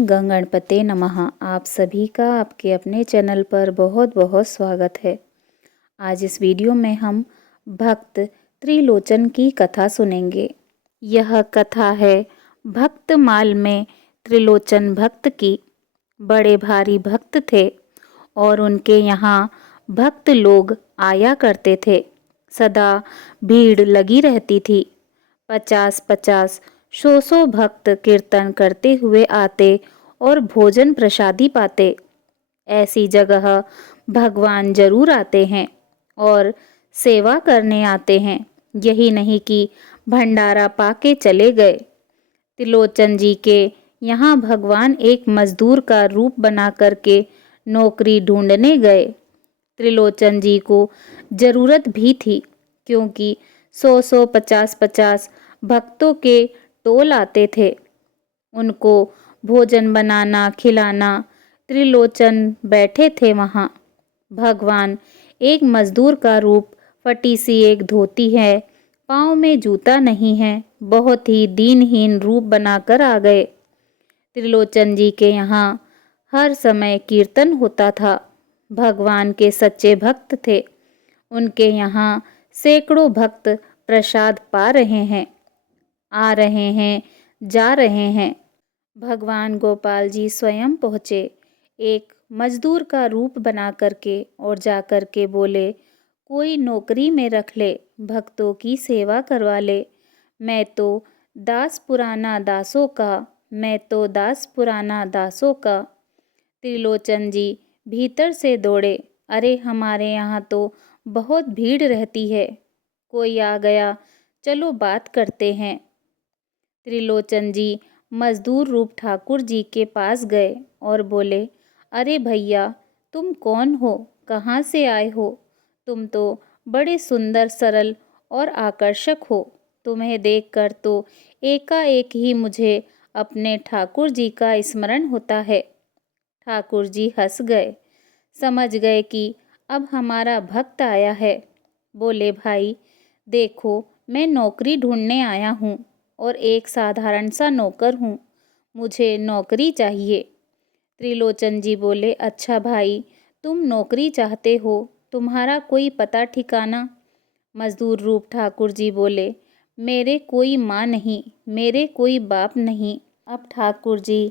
गणपते नमः। आप सभी का आपके अपने चैनल पर बहुत बहुत स्वागत है। आज इस वीडियो में हम भक्त त्रिलोचन की कथा सुनेंगे। यह कथा है भक्तमाल में त्रिलोचन भक्त की। बड़े भारी भक्त थे और उनके यहाँ भक्त लोग आया करते थे। सदा भीड़ लगी रहती थी। 50-50 100 भक्त कीर्तन करते हुए आते और भोजन प्रसादी पाते। ऐसी जगह भगवान जरूर आते हैं और सेवा करने आते हैं। यही नहीं कि भंडारा पाके चले गए। त्रिलोचन जी के यहाँ भगवान एक मजदूर का रूप बना करके नौकरी ढूंढने गए। त्रिलोचन जी को जरूरत भी थी, क्योंकि 100 50 भक्तों के टोल आते थे। उनको भोजन बनाना खिलाना। त्रिलोचन बैठे थे वहाँ। भगवान एक मजदूर का रूप, फटी सी एक धोती है, पाँव में जूता नहीं है, बहुत ही दीनहीन रूप बनाकर आ गए। त्रिलोचन जी के यहाँ हर समय कीर्तन होता था। भगवान के सच्चे भक्त थे। उनके यहाँ सैकड़ों भक्त प्रसाद पा रहे हैं, आ रहे हैं, जा रहे हैं। भगवान गोपाल जी स्वयं पहुँचे, एक मजदूर का रूप बना करके और जा करके बोले, कोई नौकरी में रख ले, भक्तों की सेवा करवा ले। मैं तो दास पुराना दासों का, मैं तो दास पुराना दासों का। त्रिलोचन जी भीतर से दौड़े, अरे हमारे यहाँ तो बहुत भीड़ रहती है, कोई आ गया, चलो बात करते हैं। त्रिलोचन जी मजदूर रूप ठाकुर जी के पास गए और बोले, अरे भैया, तुम कौन हो, कहाँ से आए हो? तुम तो बड़े सुंदर, सरल और आकर्षक हो। तुम्हें देखकर तो एकाएक ही मुझे अपने ठाकुर जी का स्मरण होता है। ठाकुर जी हंस गए, समझ गए कि अब हमारा भक्त आया है। बोले, भाई देखो, मैं नौकरी ढूंढने आया हूँ और एक साधारण सा नौकर हूँ, मुझे नौकरी चाहिए। त्रिलोचन जी बोले, अच्छा भाई, तुम नौकरी चाहते हो, तुम्हारा कोई पता ठिकाना? मजदूर रूप ठाकुर जी बोले, मेरे कोई माँ नहीं, मेरे कोई बाप नहीं। अब ठाकुर जी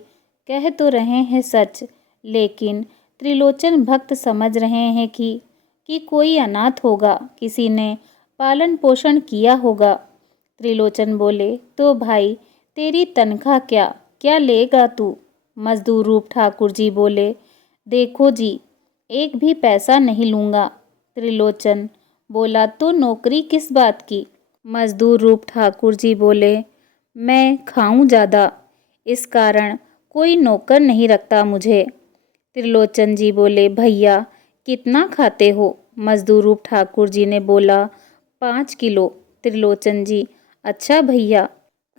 कह तो रहे हैं सच, लेकिन त्रिलोचन भक्त समझ रहे हैं कि कोई अनाथ होगा, किसी ने पालन पोषण किया होगा। त्रिलोचन बोले, तो भाई तेरी तनख्वाह क्या क्या लेगा तू? मजदूर रूप ठाकुर जी बोले, देखो जी, एक भी पैसा नहीं लूँगा। त्रिलोचन बोला, तो नौकरी किस बात की? मजदूर रूप ठाकुर जी बोले, मैं खाऊं ज़्यादा, इस कारण कोई नौकर नहीं रखता मुझे। त्रिलोचन जी बोले, भैया कितना खाते हो? मजदूर रूप ठाकुर जी ने बोला, 5 किलो। त्रिलोचन जी, अच्छा भैया,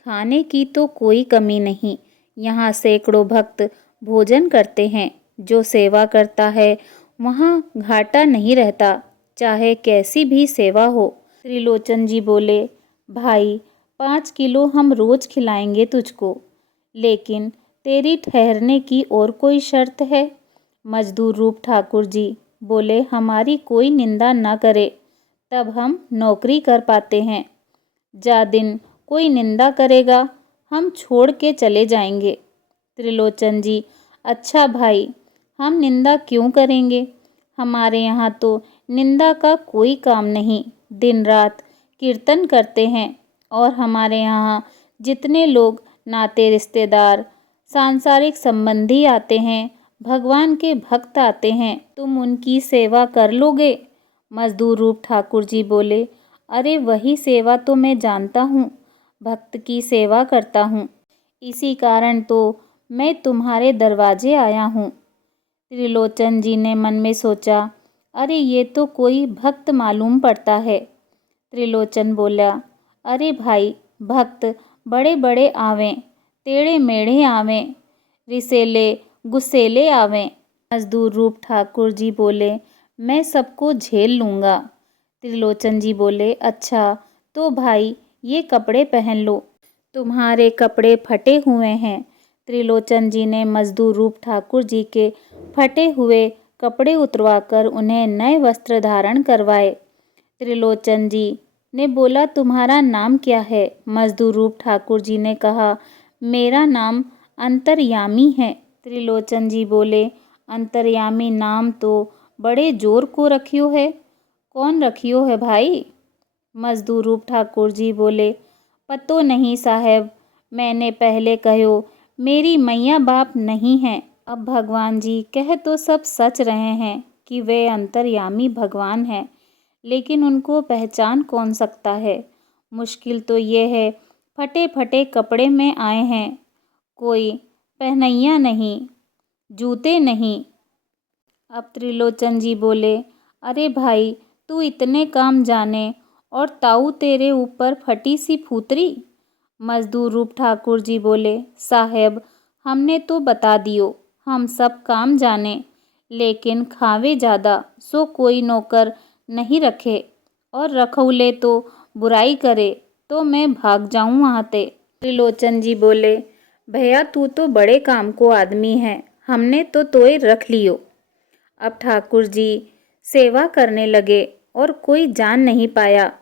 खाने की तो कोई कमी नहीं, यहाँ सैकड़ों भक्त भोजन करते हैं। जो सेवा करता है वहाँ घाटा नहीं रहता, चाहे कैसी भी सेवा हो। त्रिलोचन जी बोले, भाई 5 किलो हम रोज खिलाएंगे तुझको, लेकिन तेरी ठहरने की और कोई शर्त है? मजदूर रूप ठाकुर जी बोले, हमारी कोई निंदा न करे, तब हम नौकरी कर पाते हैं। जा दिन कोई निंदा करेगा, हम छोड़ के चले जाएंगे। त्रिलोचन जी, अच्छा भाई, हम निंदा क्यों करेंगे? हमारे यहाँ तो निंदा का कोई काम नहीं, दिन रात कीर्तन करते हैं और हमारे यहाँ जितने लोग नाते रिश्तेदार सांसारिक संबंधी आते हैं, भगवान के भक्त आते हैं, तुम उनकी सेवा कर लोगे? मजदूर रूप ठाकुर जी बोले, अरे वही सेवा तो मैं जानता हूँ, भक्त की सेवा करता हूँ, इसी कारण तो मैं तुम्हारे दरवाजे आया हूँ। त्रिलोचन जी ने मन में सोचा, अरे ये तो कोई भक्त मालूम पड़ता है। त्रिलोचन बोला, अरे भाई, भक्त बड़े बड़े आवें, टेढ़े मेढ़े आवें, रिसेले गुस्सेले आवें। मजदूर रूप ठाकुर जी बोले, मैं सबको झेल लूँगा। त्रिलोचन जी बोले, अच्छा तो भाई ये कपड़े पहन लो, तुम्हारे कपड़े फटे हुए हैं। त्रिलोचन जी ने मजदूर रूप ठाकुर जी के फटे हुए कपड़े उतरवाकर उन्हें नए वस्त्र धारण करवाए। त्रिलोचन जी ने बोला, तुम्हारा नाम क्या है? मजदूर रूप ठाकुर जी ने कहा, मेरा नाम अंतर्यामी है। त्रिलोचन जी बोले, अंतर्यामी नाम तो बड़े जोर को रखियो है, कौन रखियो है भाई? मजदूर रूप ठाकुर जी बोले, पतो नहीं साहब, मैंने पहले कहो, मेरी मैया बाप नहीं है। अब भगवान जी कह तो सब सच रहे हैं कि वे अंतर्यामी भगवान हैं, लेकिन उनको पहचान कौन सकता है? मुश्किल तो ये है, फटे फटे कपड़े में आए हैं, कोई पहनैया नहीं, जूते नहीं। अब त्रिलोचन जी बोले, अरे भाई, तू इतने काम जाने और ताऊ तेरे ऊपर फटी सी फूतरी। मजदूर रूप ठाकुर जी बोले, साहेब, हमने तो बता दियो, हम सब काम जाने, लेकिन खावे ज़्यादा सो कोई नौकर नहीं रखे, और रखौले तो बुराई करे तो मैं भाग जाऊं वहाँ ते। त्रिलोचन जी बोले, भैया तू तो बड़े काम को आदमी है, हमने तो तोय रख लियो। अब ठाकुर जी सेवा करने लगे और कोई जान नहीं पाया।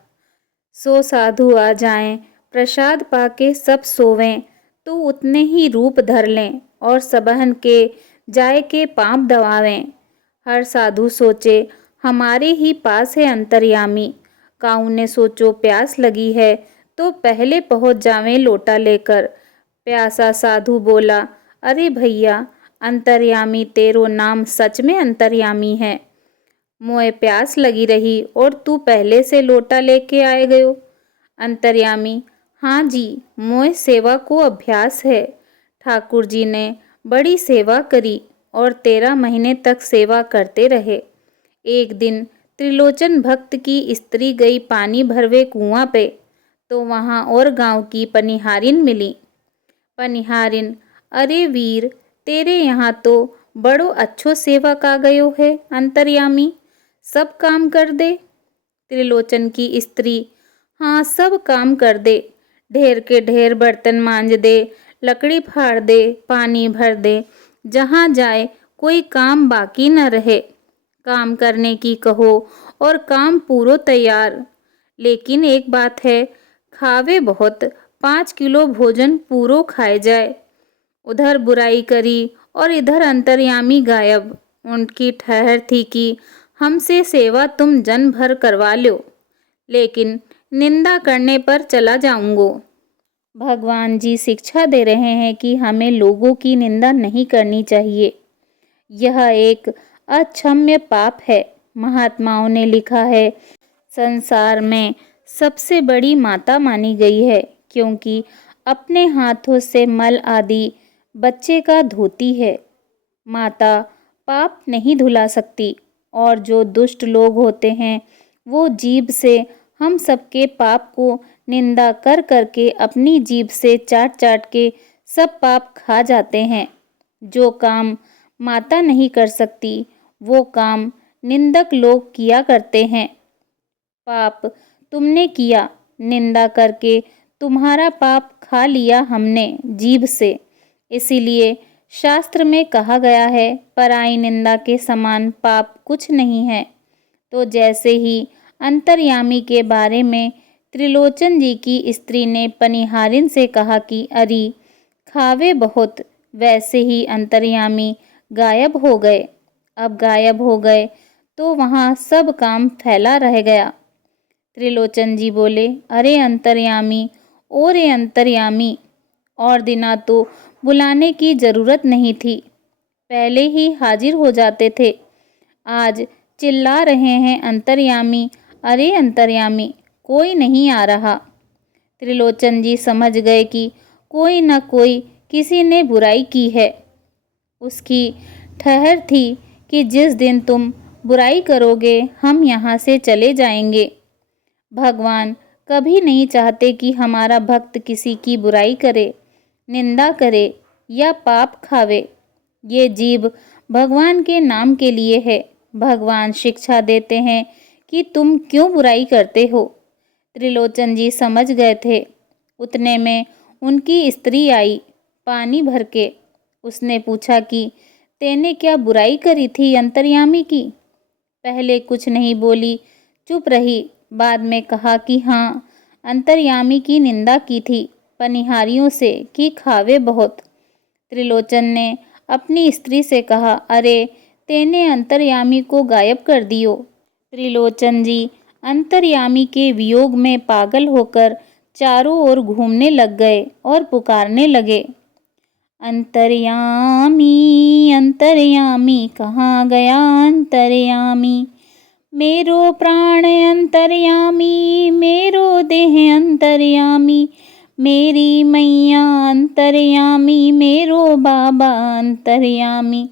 सो साधु आ जाएं, प्रसाद पाके सब सोवें, तो उतने ही रूप धर लें और सबहन के जाए के पाप दबावें। हर साधु सोचे, हमारे ही पास है अंतर्यामी। काऊ ने सोचो, प्यास लगी है तो पहले पहुंच जावें लोटा लेकर। प्यासा साधु बोला, अरे भैया, अंतर्यामी तेरो नाम सच में अंतर्यामी है। मोए प्यास लगी रही और तू पहले से लोटा लेके आए गयो। अंतर्यामी, हाँ जी, मोए सेवा को अभ्यास है। ठाकुर जी ने बड़ी सेवा करी और 13 महीने तक सेवा करते रहे। एक दिन त्रिलोचन भक्त की स्त्री गई पानी भरवे कुआं पे, तो वहाँ और गांव की पनिहारिन मिली। पनिहारिन, अरे वीर, तेरे यहाँ तो बड़ो अच्छो सेवक आ गयो है अंतर्यामी, सब काम कर दे। त्रिलोचन की स्त्री, हाँ सब काम कर दे, ढेर के ढेर बर्तन मांज दे, लकड़ी फाड़ दे, पानी भर दे, जहाँ जाए कोई काम बाकी न रहे। काम करने की कहो और काम पूरो तैयार, लेकिन एक बात है, खावे बहुत, 5 किलो भोजन पूरो खाए जाए। उधर बुराई करी और इधर अंतर्यामी गायब। उनकी ठहर थी कि हमसे सेवा तुम जन भर करवा लो, लेकिन निंदा करने पर चला जाऊंगो। भगवान जी शिक्षा दे रहे हैं कि हमें लोगों की निंदा नहीं करनी चाहिए, यह एक अक्षम्य पाप है। महात्माओं ने लिखा है, संसार में सबसे बड़ी माता मानी गई है, क्योंकि अपने हाथों से मल आदि बच्चे का धोती है। माता पाप नहीं धुला सकती, और जो दुष्ट लोग होते हैं वो जीभ से हम सबके पाप को निंदा कर करके अपनी जीभ से चाट चाट के सब पाप खा जाते हैं। जो काम माता नहीं कर सकती वो काम निंदक लोग किया करते हैं। पाप तुमने किया, निंदा करके तुम्हारा पाप खा लिया हमने जीभ से। इसीलिए शास्त्र में कहा गया है, पराई निंदा के समान पाप कुछ नहीं है। तो जैसे ही अंतर्यामी के बारे में त्रिलोचन जी की स्त्री ने पनिहारिन से कहा कि अरी खावे बहुत, वैसे ही अंतर्यामी गायब हो गए। अब गायब हो गए तो वहाँ सब काम फैला रह गया। त्रिलोचन जी बोले, अरे अंतर्यामी, ओ रे अंतर्यामी, और दिना तो बुलाने की जरूरत नहीं थी, पहले ही हाजिर हो जाते थे। आज चिल्ला रहे हैं अंतर्यामी, अरे अंतर्यामी, कोई नहीं आ रहा। त्रिलोचन जी समझ गए कि कोई न कोई किसी ने बुराई की है। उसकी ठहर थी कि जिस दिन तुम बुराई करोगे हम यहाँ से चले जाएंगे। भगवान कभी नहीं चाहते कि हमारा भक्त किसी की बुराई करे, निंदा करे या पाप खावे। ये जीभ भगवान के नाम के लिए है। भगवान शिक्षा देते हैं कि तुम क्यों बुराई करते हो। त्रिलोचन जी समझ गए थे। उतने में उनकी स्त्री आई। पानी भर के। उसने पूछा कि तेने क्या बुराई करी थी अंतर्यामी की? पहले कुछ नहीं बोली, चुप रही। बाद में कहा कि हाँ, अंतर्यामी की निंदा की थी पनिहारियों से कि खावे बहुत। त्रिलोचन ने अपनी स्त्री से कहा, अरे तेने अंतर्यामी को गायब कर दियो। त्रिलोचन जी अंतर्यामी के वियोग में पागल होकर चारों ओर घूमने लग गए और पुकारने लगे, अंतर्यामी अंतर्यामी कहाँ गया अंतर्यामी, मेरो प्राण अंतर्यामी, मेरो देह अंतर्यामी, मेरी मैया अंतर्यामी, मेरो बाबा अंतर्यामी,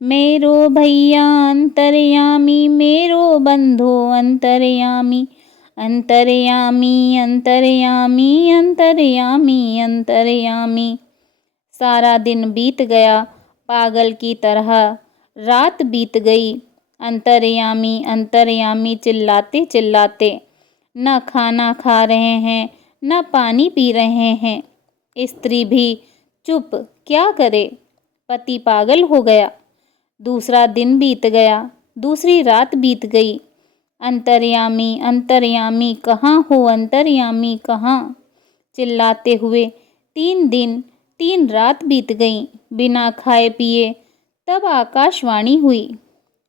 मेरो भैया अंतर्यामी, मेरो बंधु अंतर्यामी, अंतर्यामी अंतर्यामी अंतर्यामी अंतर्यामी। सारा दिन बीत गया पागल की तरह, रात बीत गई। अंतर्यामी अंतर्यामी चिल्लाते चिल्लाते न खाना खा रहे हैं न पानी पी रहे हैं। स्त्री भी चुप, क्या करे, पति पागल हो गया। दूसरा दिन बीत गया, दूसरी रात बीत गई। अंतर्यामी अंतर्यामी कहाँ हो, अंतर्यामी कहाँ, चिल्लाते हुए 3 दिन 3 रात बीत गईं बिना खाए पिए। तब आकाशवाणी हुई।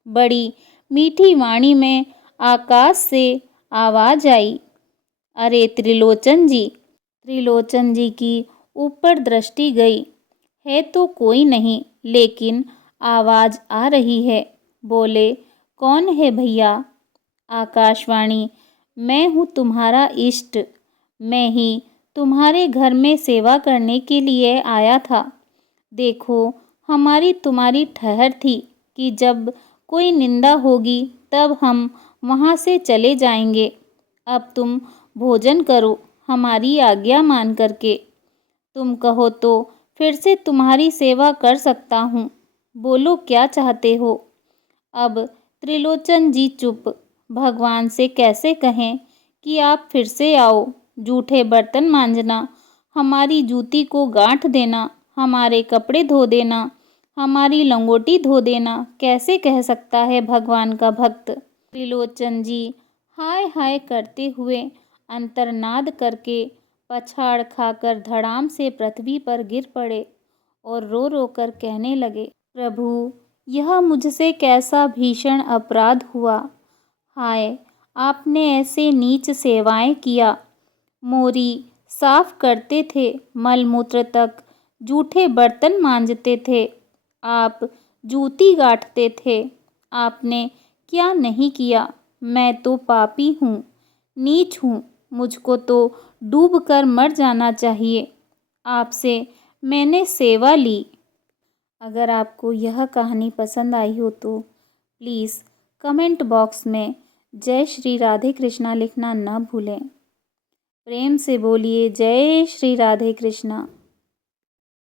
बड़ी मीठी वाणी में आकाश से आवाज आई, अरे त्रिलोचन जी। त्रिलोचन जी की ऊपर दृष्टि गई। है तो कोई नहीं, लेकिन आवाज आ रही है। बोले, कौन है भैया? आकाशवाणी, मैं हूँ तुम्हारा इष्ट। मैं ही तुम्हारे घर में सेवा करने के लिए आया था। देखो, हमारी तुम्हारी ठहर थी कि जब कोई निंदा होगी तब हम वहाँ से चले जाएंगे। अब तुम भोजन करो हमारी आज्ञा मान करके। तुम कहो तो फिर से तुम्हारी सेवा कर सकता हूँ। बोलो क्या चाहते हो? अब त्रिलोचन जी चुप। भगवान से कैसे कहें कि आप फिर से आओ, जूठे बर्तन मांजना, हमारी जूती को गांठ देना, हमारे कपड़े धो देना, हमारी लंगोटी धो देना, कैसे कह सकता है भगवान का भक्त? त्रिलोचन जी हाय हाय करते हुए अंतर्नाद करके पछाड़ खाकर धड़ाम से पृथ्वी पर गिर पड़े और रो रो कर कहने लगे, प्रभु, यह मुझसे कैसा भीषण अपराध हुआ। हाय, आपने ऐसे नीच सेवाएं किया। मोरी साफ करते थे, मलमूत्र तक, जूठे बर्तन मांजते थे, आप जूती गांठते थे। आपने क्या नहीं किया। मैं तो पापी हूँ, नीच हूँ, मुझको तो डूब कर मर जाना चाहिए। आपसे मैंने सेवा ली। अगर आपको यह कहानी पसंद आई हो तो प्लीज़ कमेंट बॉक्स में जय श्री राधे कृष्णा लिखना न भूलें। प्रेम से बोलिए जय श्री राधे कृष्णा।